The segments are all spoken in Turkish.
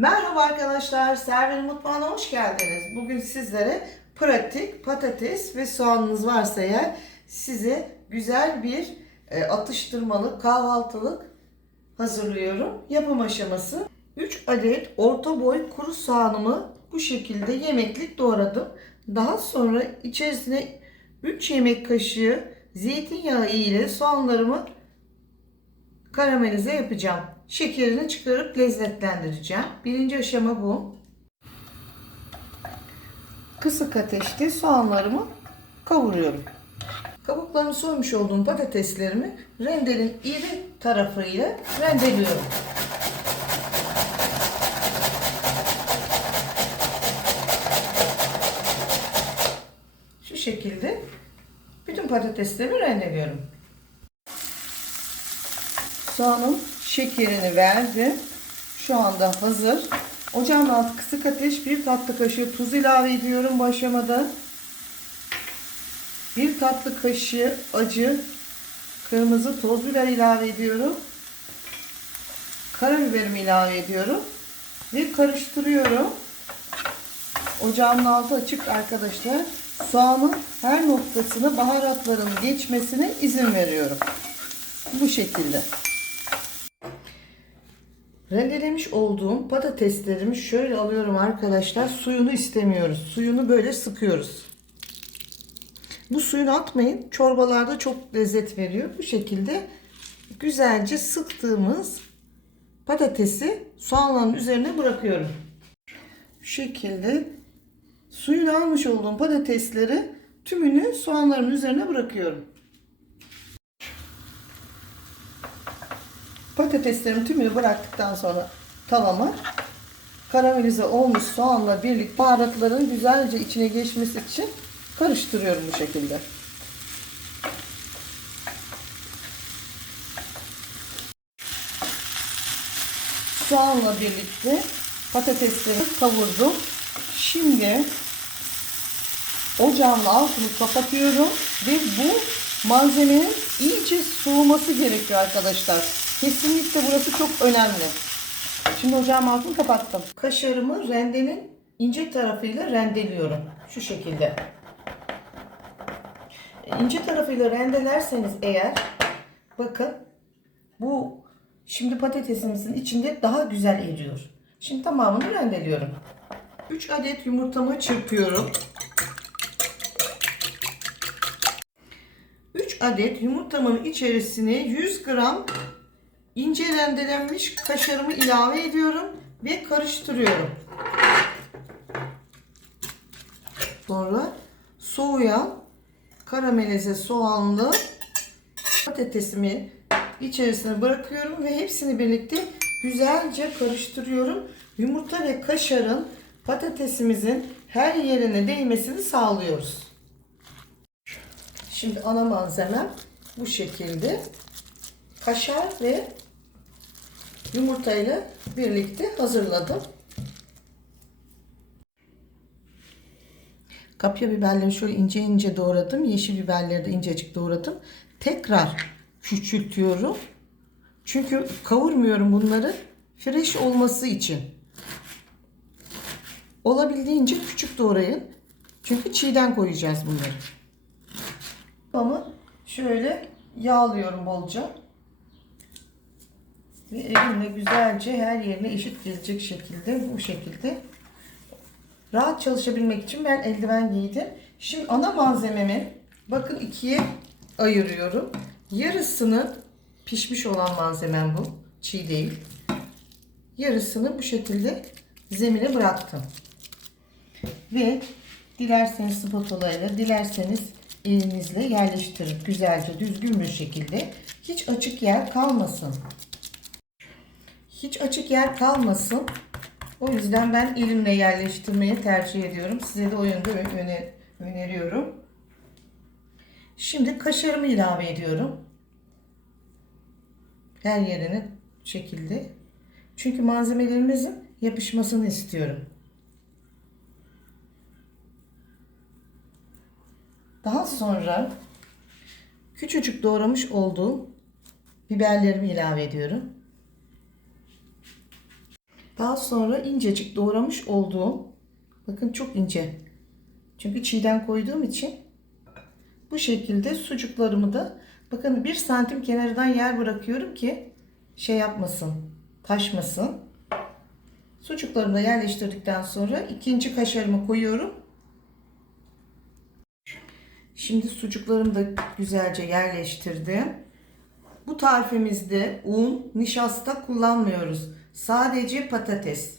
Merhaba arkadaşlar, Server'in mutfağına hoş geldiniz. Bugün sizlere pratik patates ve soğanınız varsa eğer size güzel bir atıştırmalık, kahvaltılık hazırlıyorum. Yapım aşaması: 3 adet orta boy kuru soğanımı bu şekilde yemeklik doğradım. Daha sonra içerisine 3 yemek kaşığı zeytinyağı ile soğanlarımı karamelize yapacağım. Şekerini çıkarıp lezzetlendireceğim. Birinci aşama bu. Kısık ateşte soğanlarımı kavuruyorum. Kabuklarını soymuş olduğum patateslerimi rendenin iri tarafıyla rendeliyorum. Şu şekilde bütün patateslerimi rendeliyorum. Soğanın şekerini verdim. Şu anda hazır. Ocağın altı kısık ateş. 1 tatlı kaşığı tuz ilave ediyorum bu aşamada. 1 tatlı kaşığı acı kırmızı toz biber ilave ediyorum. Karabiberimi ilave ediyorum. Ve karıştırıyorum. Ocağın altı açık arkadaşlar. Soğanın her noktasını baharatların geçmesine izin veriyorum. Bu şekilde. Rendelemiş olduğum patateslerimi şöyle alıyorum arkadaşlar. Suyunu istemiyoruz. Suyunu böyle sıkıyoruz. Bu suyunu atmayın. Çorbalarda çok lezzet veriyor. Bu şekilde güzelce sıktığımız patatesi soğanların üzerine bırakıyorum. Bu şekilde suyunu almış olduğum patatesleri tümünü soğanların üzerine bırakıyorum. Patateslerin tümünü bıraktıktan sonra tavama karamelize olmuş soğanla birlikte baharatların güzelce içine geçmesi için karıştırıyorum bu şekilde. Soğanla birlikte patatesleri kavurdum. Şimdi ocağımın altını kapatıyorum ve bu malzemenin iyice soğuması gerekiyor arkadaşlar. Kesinlikle burası çok önemli. Şimdi ocağın altını kapattım. Kaşarımı rendenin ince tarafıyla rendeliyorum. Şu şekilde. İnce tarafıyla rendelerseniz eğer, bakın bu şimdi patatesimizin içinde daha güzel eriyor. Şimdi tamamını rendeliyorum. 3 adet yumurtamı çırpıyorum. 3 adet yumurtamın içerisine 100 gram ince rendelenmiş kaşarımı ilave ediyorum ve karıştırıyorum. Sonra soğuyan karamelize soğanlı patatesimi içerisine bırakıyorum ve hepsini birlikte güzelce karıştırıyorum. Yumurta ve kaşarın patatesimizin her yerine değmesini sağlıyoruz. Şimdi ana malzemem bu şekilde. Kaşar ve yumurtayla birlikte hazırladım. Kapya biberleri şöyle ince ince doğradım. Yeşil biberleri de incecik doğradım. Tekrar küçültüyorum. Çünkü kavurmuyorum bunları. Fresh olması için. Olabildiğince küçük doğrayın. Çünkü çiğden koyacağız bunları. Ama şöyle yağlıyorum bolca. Ve elimle güzelce her yerine eşit gelecek şekilde, bu şekilde rahat çalışabilmek için ben eldiven giydim. Şimdi ana malzememi bakın ikiye ayırıyorum. Yarısını pişmiş olan malzemem bu. Çiğ değil. Yarısını bu şekilde zemine bıraktım. Ve dilerseniz spatula ile, dilerseniz elinizle yerleştirip güzelce düzgün bir şekilde, hiç açık yer kalmasın. Hiç açık yer kalmasın. O yüzden ben elimle yerleştirmeyi tercih ediyorum. Size de o yönde öneriyorum. Şimdi kaşarımı ilave ediyorum. Her yerine şekilde. Çünkü malzemelerimizin yapışmasını istiyorum. Daha sonra küçücük doğramış olduğum biberlerimi ilave ediyorum. Daha sonra incecik doğramış olduğum, bakın çok ince. Çünkü çiğden koyduğum için bu şekilde sucuklarımı da bakın 1 santim kenarından yer bırakıyorum ki şey yapmasın, taşmasın. Sucuklarımı da yerleştirdikten sonra ikinci kaşarımı koyuyorum. Şimdi sucuklarımı da güzelce yerleştirdim. Bu tarifimizde un, nişasta kullanmıyoruz. Sadece patates.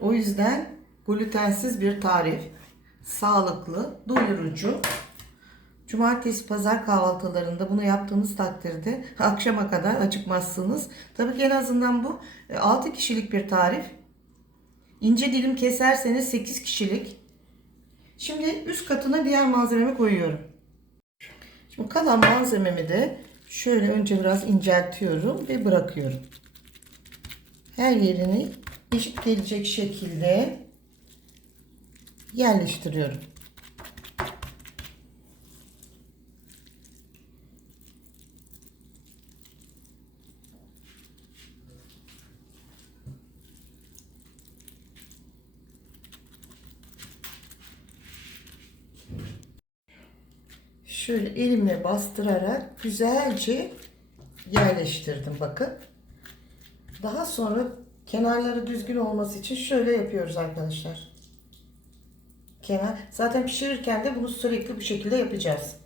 O yüzden glutensiz bir tarif. Sağlıklı, doyurucu. Cumartesi, pazar kahvaltılarında bunu yaptığınız takdirde akşama kadar acıkmazsınız. Tabii ki en azından bu 6 kişilik bir tarif. İnce dilim keserseniz 8 kişilik. Şimdi üst katına diğer malzememi koyuyorum. Şimdi kalan malzememi de şöyle önce biraz inceltiyorum ve bırakıyorum. Her yerini eşit gelecek şekilde yerleştiriyorum. Şöyle elimle bastırarak güzelce yerleştirdim bakın. Daha sonra kenarları düzgün olması için şöyle yapıyoruz arkadaşlar. Zaten pişirirken de bunu sürekli bu şekilde yapacağız.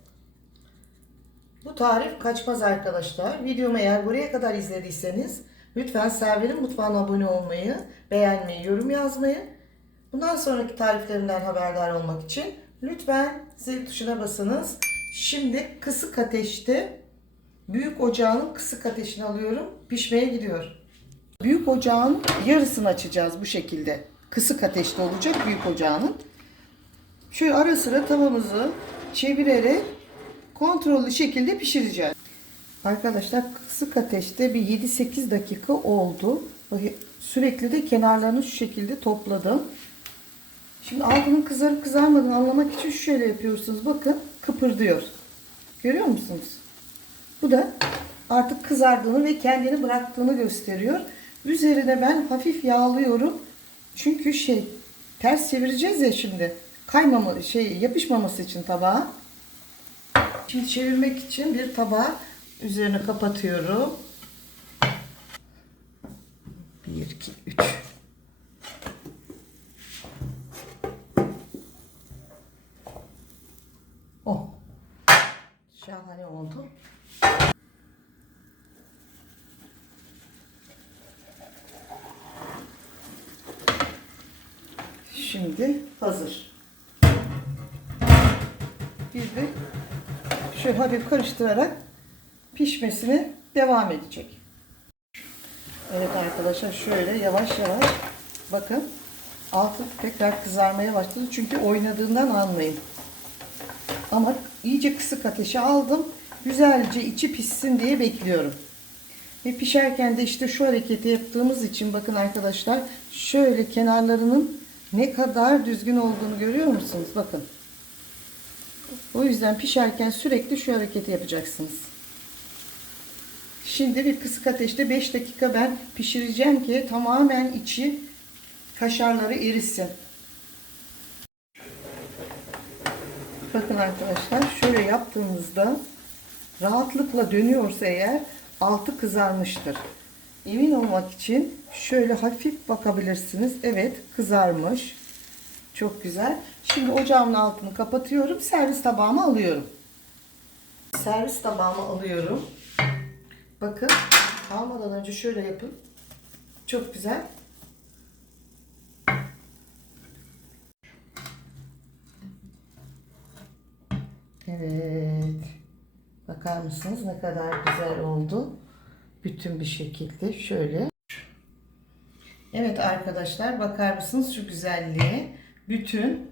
Bu tarif kaçmaz arkadaşlar. Videomu eğer buraya kadar izlediyseniz lütfen Server'in mutfağına abone olmayı, beğenmeyi, yorum yazmayı. Bundan sonraki tariflerimden haberdar olmak için lütfen zil tuşuna basınız. Şimdi kısık ateşte büyük ocağın kısık ateşini alıyorum. Pişmeye gidiyor. Büyük ocağın yarısını açacağız bu şekilde. Kısık ateşte olacak büyük ocağın. Şöyle ara sıra tavamızı çevirerek kontrollü şekilde pişireceğiz. Arkadaşlar kısık ateşte bir 7-8 dakika oldu. Sürekli de kenarlarını şu şekilde topladım. Şimdi altının kızarıp kızarmadığını anlamak için şöyle yapıyorsunuz. Bakın kıpırdıyor. Görüyor musunuz? Bu da artık kızardığını ve kendini bıraktığını gösteriyor. Üzerine ben hafif yağlıyorum. Çünkü ters çevireceğiz ya şimdi. Yapışmaması için tabağa. Şimdi çevirmek için bir tabağı üzerine kapatıyorum. 1, 2, 3. Oh. Şahane oldu. Şimdi hazır. Bir de şöyle hafif karıştırarak pişmesine devam edecek. Evet arkadaşlar şöyle yavaş yavaş bakın altı tekrar kızarmaya başladı. Çünkü oynadığından anlayın. Ama iyice kısık ateşe aldım. Güzelce içi pişsin diye bekliyorum. Ve pişerken de işte şu hareketi yaptığımız için bakın arkadaşlar şöyle kenarlarının ne kadar düzgün olduğunu görüyor musunuz? Bakın. O yüzden pişerken sürekli şu hareketi yapacaksınız. Şimdi bir kısık ateşte 5 dakika ben pişireceğim ki tamamen içi kaşarları erisin. Bakın arkadaşlar şöyle yaptığınızda rahatlıkla dönüyorsa eğer altı kızarmıştır. Emin olmak için şöyle hafif bakabilirsiniz. Evet kızarmış. Çok güzel. Şimdi ocağımın altını kapatıyorum. Servis tabağıma alıyorum. Servis tabağıma alıyorum. Bakın almadan önce şöyle yapın. Çok güzel. Evet. Bakar mısınız ne kadar güzel oldu. Bütün bir şekilde şöyle. Evet arkadaşlar bakar mısınız şu güzelliğe. Bütün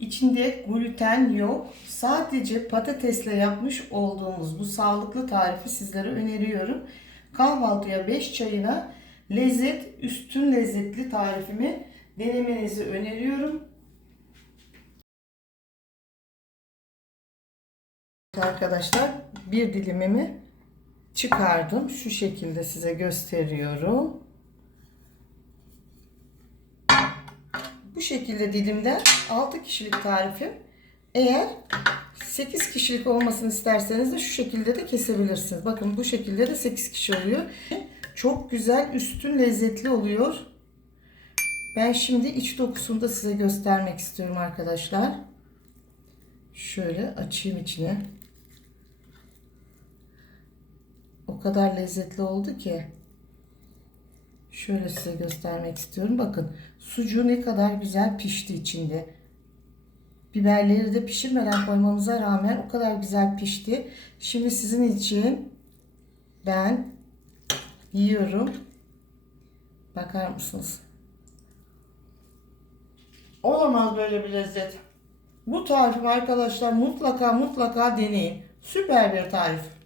içinde gluten yok. Sadece patatesle yapmış olduğumuz bu sağlıklı tarifi sizlere öneriyorum. Kahvaltıya 5 çayına üstün lezzetli tarifimi denemenizi öneriyorum. Arkadaşlar bir dilimimi çıkardım. Şu şekilde size gösteriyorum. Bu şekilde dilimden 6 kişilik tarifim. Eğer 8 kişilik olmasını isterseniz de şu şekilde de kesebilirsiniz. Bakın bu şekilde de 8 kişi oluyor. Çok güzel, üstün lezzetli oluyor. Ben şimdi iç dokusunu da size göstermek istiyorum arkadaşlar. Şöyle açayım içine. O kadar lezzetli oldu ki. Şöyle size göstermek istiyorum. Bakın sucuğu ne kadar güzel pişti içinde. Biberleri de pişirmeden koymamıza rağmen o kadar güzel pişti. Şimdi sizin için ben yiyorum. Bakar mısınız? Olamaz böyle bir lezzet. Bu tarifi arkadaşlar mutlaka deneyin. Süper bir tarif.